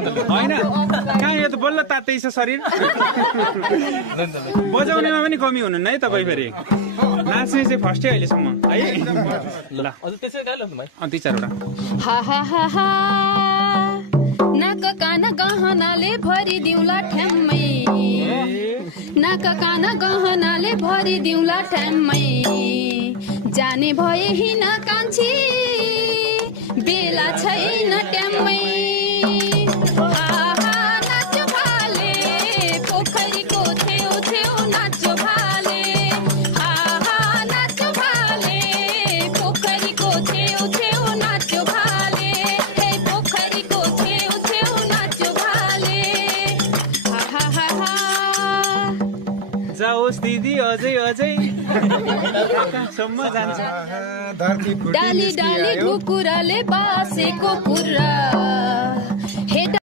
होइन कहाँ यो त बल्ल तातै छ शरीर बजाउनेमा पनि कमी हुनुहुन्न है तपाईँ फेरि नाच्ने चाहिँ फर्स्टै अहिलेसम्म है ल दुई चारवटा नाक कान गहनाले भरिदिउँला ठ्याम्मै नाक कान गहनाले भरिदिउँला ठ्याम्मै जाने भए हिँड कान्छी बेला छैन ट्याम्मै नाच्यो भाले पोखरीको छेउ छेउ नाच्यो भाले नाच्यो भाले पोखरीको छेउ छेउ नाच्यो भाले हे पोखरीको छेउ छेउ नाच्यो भाले जाओस् दिदी अझै अझै सम्म जान्छ डाली डाली कुकुराले बासेको कुरा